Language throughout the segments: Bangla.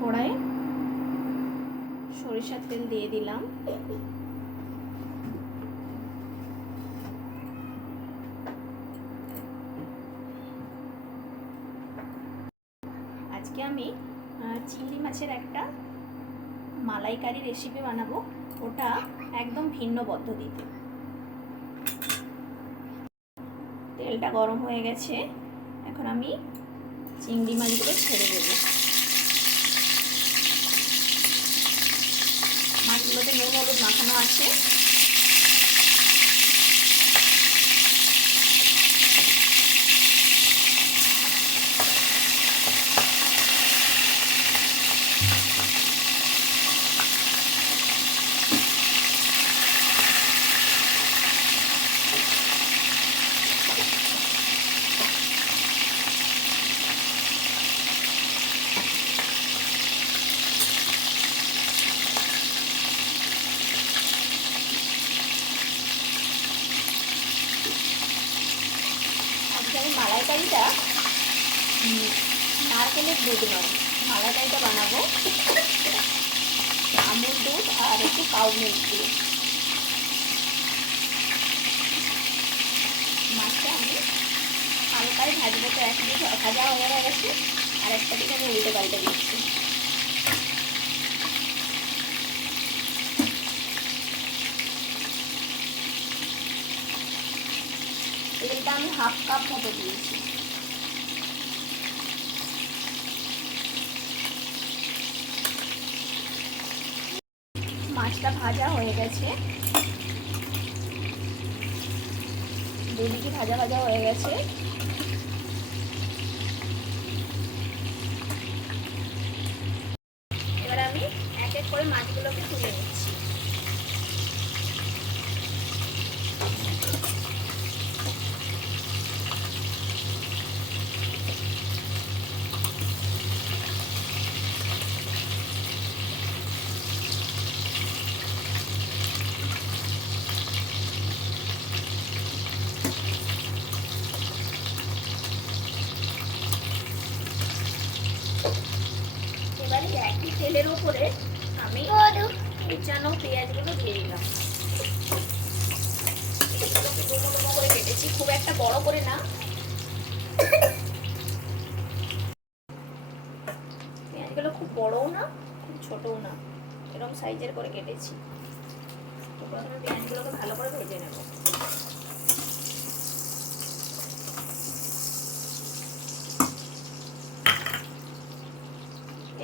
কড়াইয়ে সরিষার তেল দিয়ে দিলাম। আজকে আমি চিংড়ি মাছের একটা মালাইকারি রেসিপি বানাবো, ওটা একদম ভিন্ন পদ্ধতিতে। তেলটা গরম হয়ে গেছে, এখন আমি চিংড়ি মাছগুলো ছেড়ে দেব। মাছগুলোতে নুন হলুদ মাখানো আছে। আমি মালাইকারিটা নারকেলের দুধ নয়, মালাইকারিটা বানাবো আমুল দুধ আর একটু কাউ মিল্ক দিয়ে। মাছটা আমি হালকাই ভাজবো, তো একদিকে ভাজা হয়ে গেছে, আর একটা দিকে আমি উল্টে পাল্টে দিচ্ছি। তেলটা আমি হাফ কাপ মতো দিয়েছি। মাছটা ভাজা হয়ে গেছে, দুদিকে ভাজা ভাজা হয়ে গেছে। এবার আমি এক এক করে মাছগুলোকে তুলে নিচ্ছি। এবারে একই তেলের উপরে আমি কুচানো পেঁয়াজগুলো দিয়ে দিলাম। পেঁয়াজগুলোকে ডুমো ডুমো করে কেটেছি, খুব একটা বড় করে না। পেঁয়াজগুলো খুব বড়ও না, খুব ছোটও না, এরকম সাইজের করে কেটেছি। তো প্রথমে পেঁয়াজগুলোকে ভালো করে ভেজে নেব।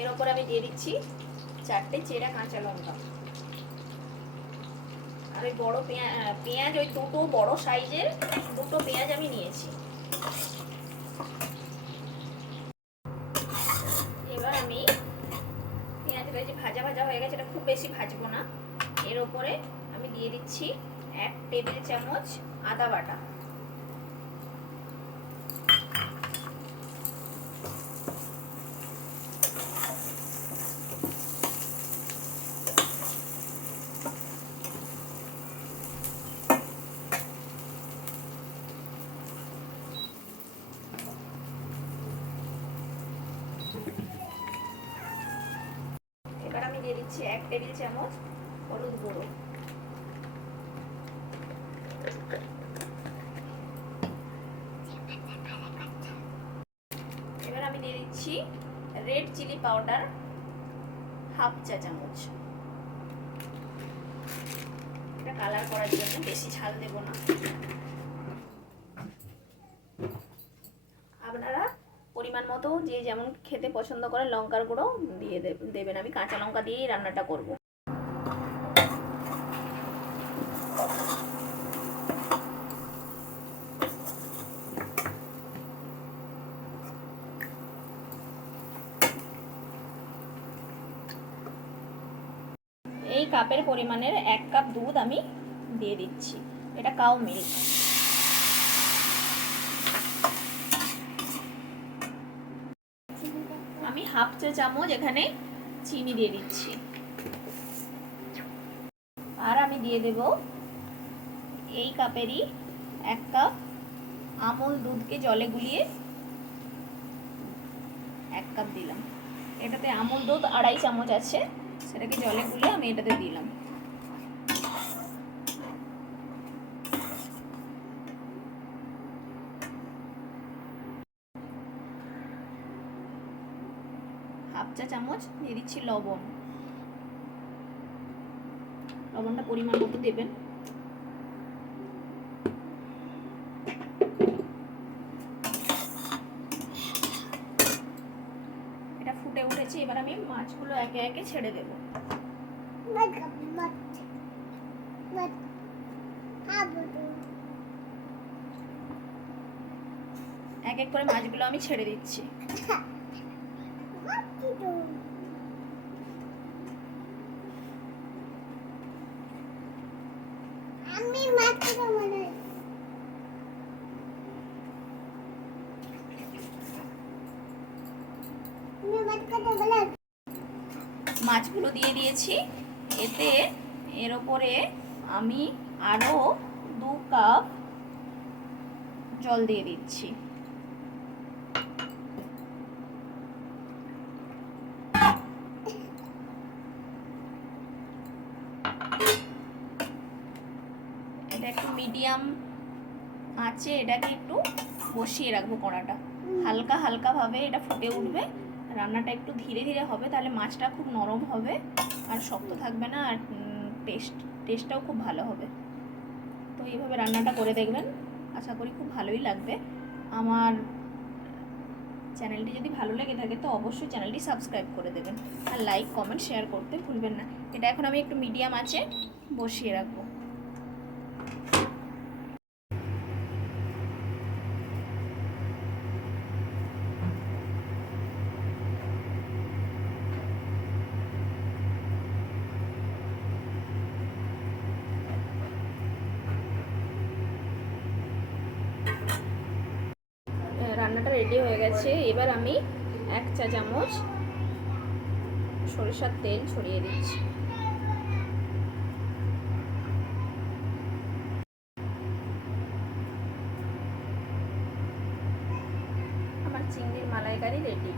এর উপর আমি দিয়ে দিচ্ছি 4টে চেরা কাঁচা লঙ্কা। আর ওই বড় পেঁয়াজ ওই দুটো বড় সাইজের দুটো পেঁয়াজ আমি নিয়েছি। এবার আমি পেঁয়াজটা যে ভাজা ভাজা হয়ে গেছে, এটা খুব বেশি ভাজবো না। এর উপরে আমি দিয়ে দিচ্ছি 1 টেবিল চামচ আদা বাটা। এবার আমি দিয়ে দিচ্ছি 1 টেবিল চামচ হলুদ গুঁড়ো। এবার আমি দিয়ে দিচ্ছি রেড চিলি পাউডার হাফ চা চামচ। এটা কালার করার জন্য, বেশি ঝাল দেব না। আপনারা পরিমাণ মতো যে যেমন খেতে পছন্দ করে লঙ্কার গুঁড়ো দিয়ে দেবেন। আমি কাঁচা লঙ্কা দিয়েই রান্নাটা করব। এই কাপের পরিমাণের 1 কাপ দুধ আমি দিয়ে দিচ্ছি। এটা কাউ মিল্ক। আমি হাফ চা চামচ এখানে চিনি দিয়ে দিচ্ছি। আর আমি দিয়ে দেব এই কাপেরই 1 কাপ আমুল দুধকে জলে গুলিয়ে 1 কাপ দিলাম। এটাতে আমুল দুধ 2.5 চামচ আছে, সেটাকে জলে গুলে আমি এটাতে দিলাম। হাফ চা চামচ দিয়ে দিচ্ছি লবণ। লবণটা পরিমাণ মতো দেবেন। এটা ফুটে উঠেছে, এবার আমি মাছগুলো একে একে ছেড়ে দেব। এক এক করে মাছগুলো আমি ছেড়ে দিচ্ছি। মাছগুলো দিয়ে দিয়েছি, এর ওপরে আমি আরো 2 কাপ জল দিয়ে দিচ্ছি। এটা একটু মিডিয়াম আঁচে এটাকে একটু বসিয়ে রাখবো কড়াটা। হালকা হালকা ভাবে এটা ফুটে উঠবে। রান্নাটা একটু ধীরে ধীরে হবে, তাহলে মাছটা খুব নরম হবে আর শক্ত থাকবে না, আর টেস্টটাও খুব ভালো হবে। তো এইভাবে রান্নাটা করে দেখবেন, আশা করি খুব ভালোই লাগবে। আমার চ্যানেলটি যদি ভালো লেগে থাকে তো অবশ্যই চ্যানেলটি সাবস্ক্রাইব করে দেবেন, আর লাইক কমেন্ট শেয়ার করতে ভুলবেন না। এটা এখন আমি একটু মিডিয়াম আঁচে বসিয়ে রাখবো। রান্নাটা রেডি হয়ে গেছে, এবার আমি 1 চা চামচ সরিষার তেল ছড়িয়ে দিচ্ছি। আমার চিংড়ির মালাইকারি রেডি।